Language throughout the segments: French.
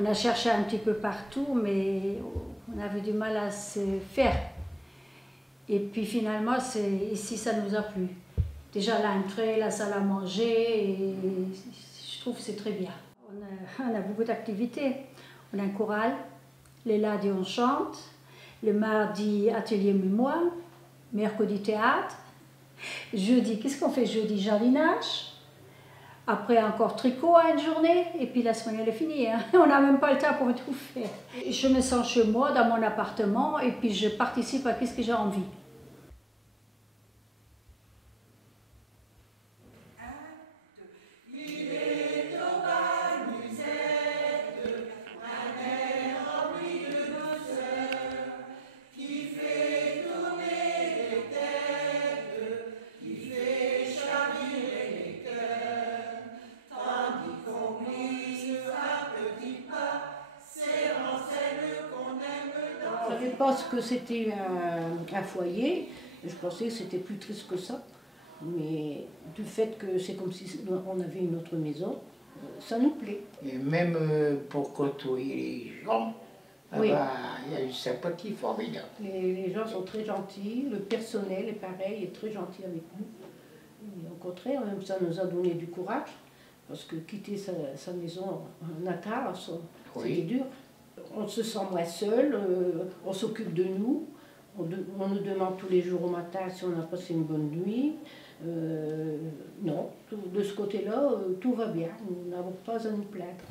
On a cherché un petit peu partout, mais on avait du mal à se faire. Et puis finalement, ici, ça nous a plu. Déjà l'entrée, la salle à manger, et je trouve que c'est très bien. On a beaucoup d'activités. On a un choral, les lundis on chante, le mardi atelier mémoire, mercredi théâtre, jeudi, qu'est-ce qu'on fait jeudi? Jardinage, après encore tricot à une journée, et puis la semaine elle est finie. Hein. On n'a même pas le temps pour tout faire. Je me sens chez moi, dans mon appartement, et puis je participe à ce que j'ai envie. Je pense que c'était un foyer, je pensais que c'était plus triste que ça, mais du fait que c'est comme si on avait une autre maison, ça nous plaît. Et même pour côtoyer les gens, Oui. Il y a une sympathie formidable. Les gens sont très gentils, le personnel est pareil, est très gentil avec nous. Et au contraire, même ça nous a donné du courage, parce que quitter sa maison natale, c'était dur. On se sent moins seul, on s'occupe de nous, on nous demande tous les jours au matin si on a passé une bonne nuit. Non, de ce côté-là, tout va bien, nous n'avons pas à nous plaindre.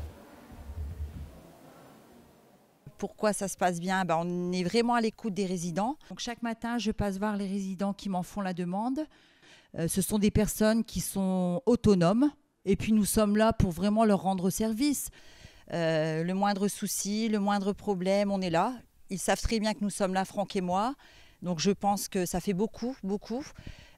Pourquoi ça se passe bien? On est vraiment à l'écoute des résidents. Donc, chaque matin, je passe voir les résidents qui m'en font la demande. Ce sont des personnes qui sont autonomes et puis nous sommes là pour vraiment leur rendre service. Le moindre souci, le moindre problème, on est là. Ils savent très bien que nous sommes là, Franck et moi. Donc je pense que ça fait beaucoup, beaucoup.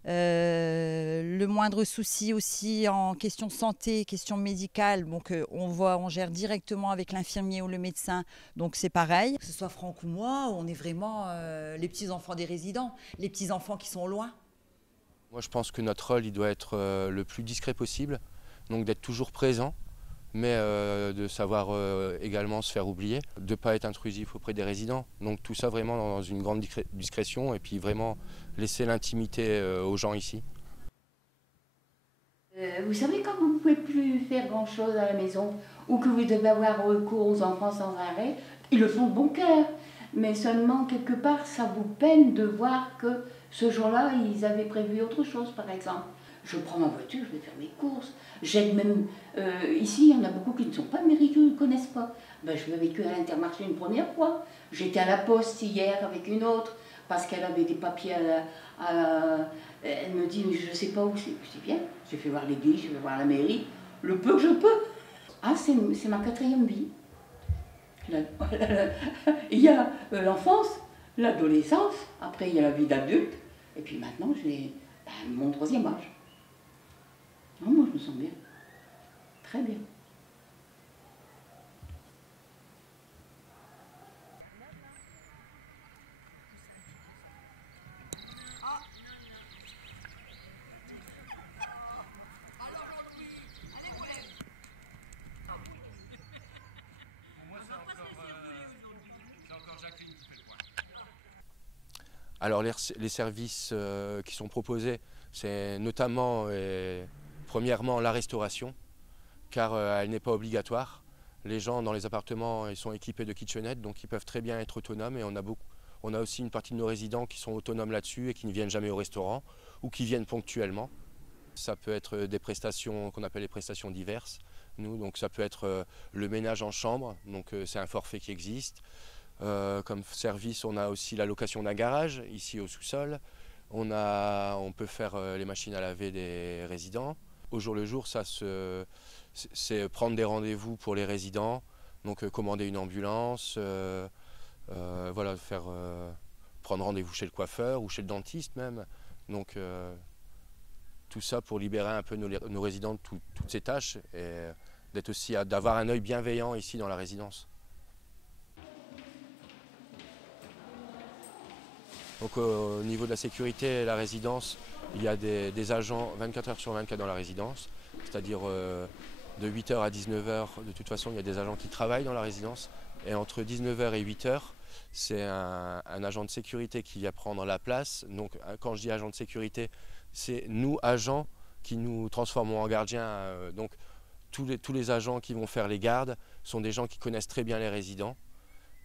Le moindre souci aussi en question santé, question médicale, donc on gère directement avec l'infirmier ou le médecin. Donc c'est pareil. Que ce soit Franck ou moi, on est vraiment les petits-enfants des résidents, les petits-enfants qui sont loin. Moi je pense que notre rôle il doit être le plus discret possible, donc d'être toujours présent. Mais de savoir également se faire oublier, de ne pas être intrusif auprès des résidents. Donc tout ça vraiment dans une grande discrétion et puis vraiment laisser l'intimité aux gens ici. Vous savez, quand vous ne pouvez plus faire grand-chose à la maison ou que vous devez avoir recours aux enfants sans arrêt, ils le font de bon cœur. Mais seulement, quelque part, ça vous peine de voir que ce jour-là, ils avaient prévu autre chose, par exemple. Je prends ma voiture, je vais faire mes courses. J'aide même... ici, il y en a beaucoup qui ne sont pas mairie, qui ne connaissent pas. Ben, je vais avec eux à l'Intermarché une première fois. J'étais à la poste hier avec une autre, parce qu'elle avait des papiers elle me dit, mais je ne sais pas où c'est. Je dis, bien, je vais voir l'église, je vais voir la mairie, le peu que je peux. Ah, c'est ma 4e vie. Il y a l'enfance, l'adolescence, après il y a la vie d'adulte, et puis maintenant j'ai mon 3e âge. Non, moi je me sens bien, très bien. Alors les services qui sont proposés, c'est notamment et premièrement la restauration, car elle n'est pas obligatoire. Les gens dans les appartements ils sont équipés de kitchenettes, donc ils peuvent très bien être autonomes et on a aussi une partie de nos résidents qui sont autonomes là-dessus et qui ne viennent jamais au restaurant ou qui viennent ponctuellement. Ça peut être des prestations qu'on appelle les prestations diverses. Donc ça peut être le ménage en chambre, donc c'est un forfait qui existe. Comme service, on a aussi la location d'un garage ici au sous-sol. On peut faire les machines à laver des résidents. Au jour le jour, c'est prendre des rendez-vous pour les résidents, donc commander une ambulance, voilà, prendre rendez-vous chez le coiffeur ou chez le dentiste même. Donc tout ça pour libérer un peu nos résidents de toutes ces tâches et d'avoir un œil bienveillant ici dans la résidence. Donc au niveau de la sécurité, la résidence, il y a des agents 24 heures sur 24 dans la résidence, c'est-à-dire de 8h à 19h, de toute façon, il y a des agents qui travaillent dans la résidence. Et entre 19h et 8h, c'est un agent de sécurité qui vient prendre la place. Donc, quand je dis agent de sécurité, c'est nous, agents, qui nous transformons en gardiens. Donc, tous les agents qui vont faire les gardes sont des gens qui connaissent très bien les résidents.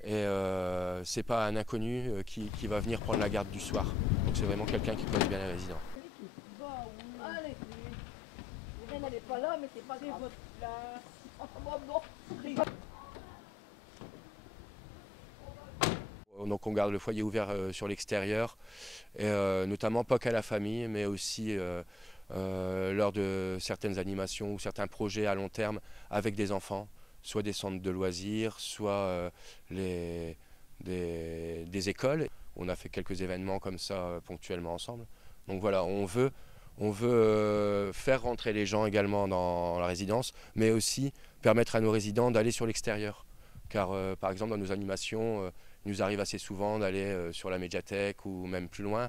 Et ce n'est pas un inconnu qui va venir prendre la garde du soir. Donc, c'est vraiment quelqu'un qui connaît bien les résidents. Elle n'est pas là, mais c'est pas grave. Donc on garde le foyer ouvert sur l'extérieur, notamment pas qu'à la famille, mais aussi lors de certaines animations ou certains projets à long terme avec des enfants, soit des centres de loisirs, soit des écoles. On a fait quelques événements comme ça ponctuellement ensemble. Donc voilà, on veut faire rentrer les gens également dans la résidence, mais aussi permettre à nos résidents d'aller sur l'extérieur. Car par exemple dans nos animations, il nous arrive assez souvent d'aller sur la médiathèque ou même plus loin,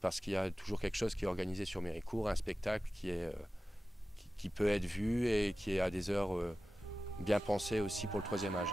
parce qu'il y a toujours quelque chose qui est organisé sur Méricourt, un spectacle qui peut être vu et qui est à des heures bien pensées aussi pour le troisième âge.